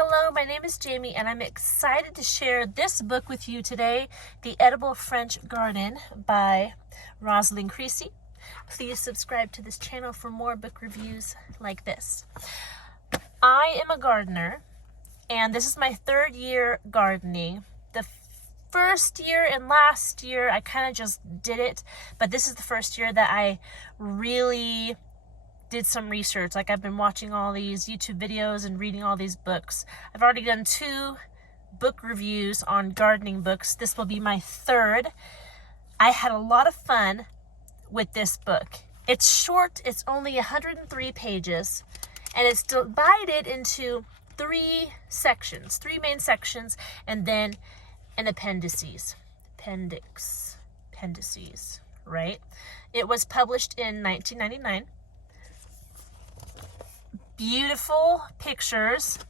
Hello, my name is Jamie, and I'm excited to share this book with you today, The Edible French Garden by Rosalind Creasy. Please subscribe to this channel for more book reviews like this. I am a gardener, and this is my third year gardening. The first year and last year, I kind of just did it, but this is the first year that I really did some research. Like, I've been watching all these YouTube videos and reading all these books. I've already done 2 book reviews on gardening books. This will be my third. I had a lot of fun with this book. It's short. It's only 103 pages, and it's divided into 3 sections, 3 main sections, and then an appendices, right? It was published in 1999. Beautiful pictures.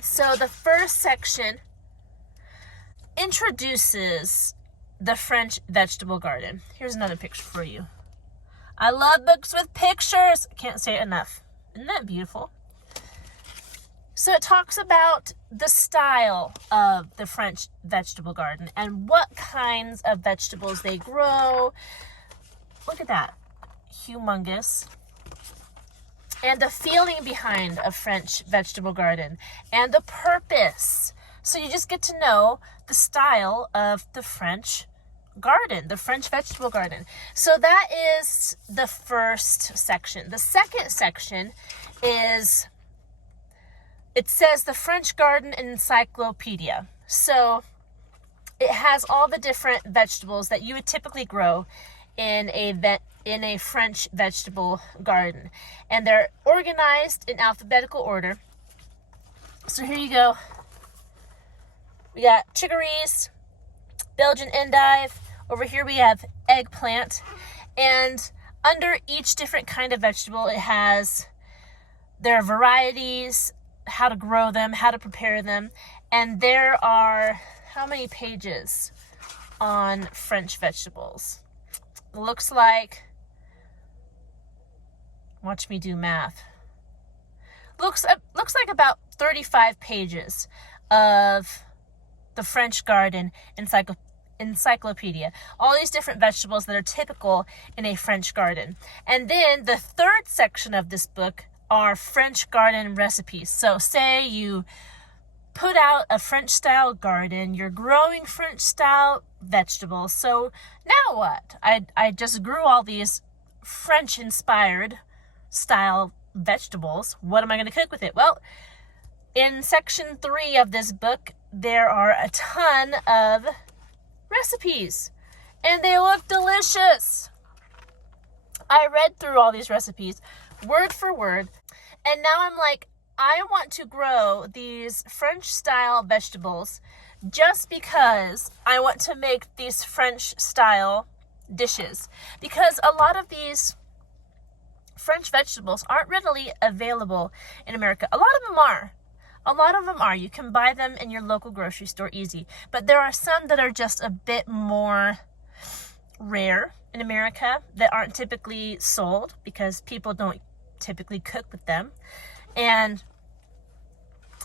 So the first section introduces the French vegetable garden. Here's another picture for you. I love books with pictures. I can't say it enough. Isn't that beautiful? So it talks about the style of the French vegetable garden and what kinds of vegetables they grow. Look at that. Humongous. And the feeling behind a French vegetable garden and the purpose. So you just get to know the style of the French garden, the French vegetable garden. So that is the first section. The second section is, it says the French Garden Encyclopedia. So it has all the different vegetables that you would typically grow in a French vegetable garden. And they're organized in alphabetical order. So here you go. We got chicories, Belgian endive. Over here we have eggplant. And under each different kind of vegetable, it has their varieties, how to grow them, how to prepare them. And there are how many pages on French vegetables? Looks like, watch me do math. Looks like about 35 pages of the French Garden Encyclopedia. All these different vegetables that are typical in a French garden. And then the third section of this book are French garden recipes. So say you put out a French style garden, you're growing French style vegetables. So now what? I just grew all these French inspired style vegetables. What am I going to cook with it? Well, in section 3 of this book, there are a ton of recipes, and they look delicious. I read through all these recipes word for word, and now I'm like, I want to grow these French style vegetables just because I want to make these French style dishes, because a lot of these French vegetables aren't readily available in America. A lot of them are. You can buy them in your local grocery store easy, but there are some that are just a bit more rare in America that aren't typically sold because people don't typically cook with them. And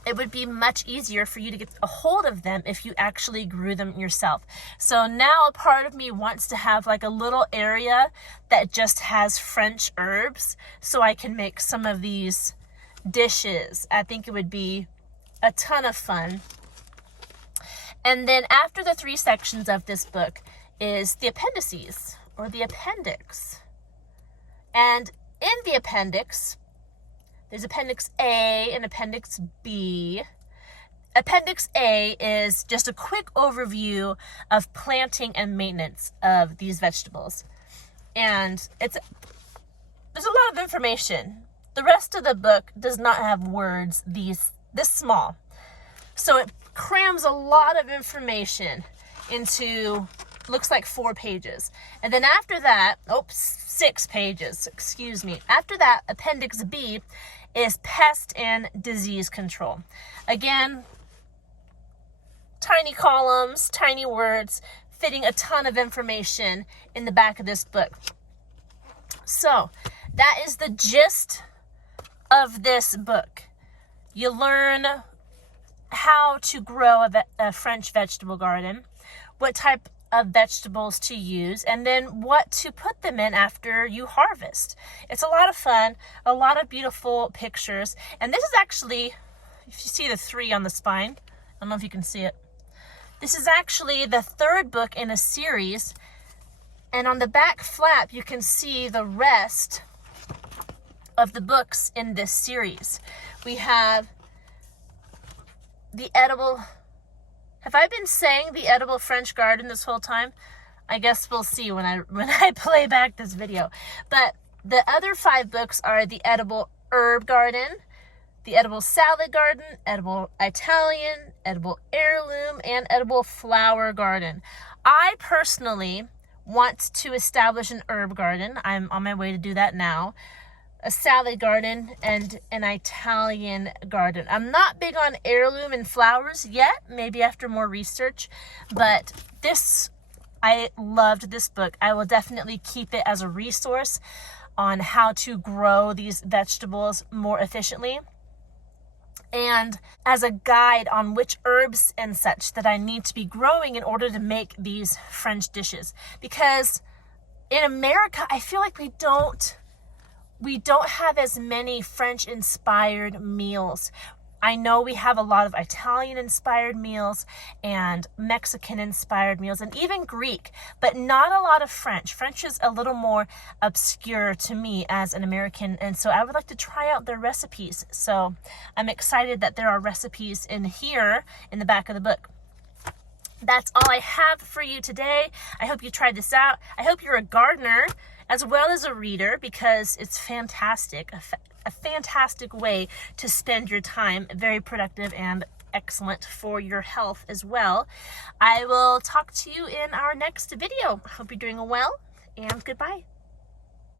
it would be much easier for you to get a hold of them if you actually grew them yourself. So now a part of me wants to have like a little area that just has French herbs so I can make some of these dishes. I think it would be a ton of fun. And then after the 3 sections of this book is the appendices, or the appendix. And in the appendix, there's Appendix A and Appendix B. Appendix A is just a quick overview of planting and maintenance of these vegetables. And there's a lot of information. The rest of the book does not have words this small. So it crams a lot of information into, looks like 4 pages. And then after that, 6 pages, excuse me. After that, Appendix B is pest and disease control. Again, tiny columns, tiny words, fitting a ton of information in the back of this book. So that is the gist of this book. You learn how to grow a French vegetable garden, what type of vegetables to use, and then what to put them in after you harvest. It's a lot of fun, a lot of beautiful pictures, and this is actually, if you see the 3 on the spine, I don't know if you can see it. This is actually the 3rd book in a series, and on the back flap you can see the rest of the books in this series. We have the edible, have I been saying the edible French garden this whole time? I guess we'll see when I play back this video. But the other 5 books are the edible herb garden, the edible salad garden, edible Italian, edible heirloom, and edible flower garden. I personally want to establish an herb garden. I'm on my way to do that now. A salad garden and an Italian garden. I'm not big on heirloom and flowers yet, maybe after more research, but I loved this book. I will definitely keep it as a resource on how to grow these vegetables more efficiently, and as a guide on which herbs and such that I need to be growing in order to make these French dishes. Because in America, I feel like we don't have as many French-inspired meals. I know we have a lot of Italian-inspired meals and Mexican-inspired meals and even Greek, but not a lot of French. French is a little more obscure to me as an American, and so I would like to try out their recipes. So I'm excited that there are recipes in here in the back of the book. That's all I have for you today. I hope you tried this out. I hope you're a gardener as well as a reader, because it's fantastic, a fantastic way to spend your time, very productive and excellent for your health as well. I will talk to you in our next video. I hope you're doing well, and goodbye.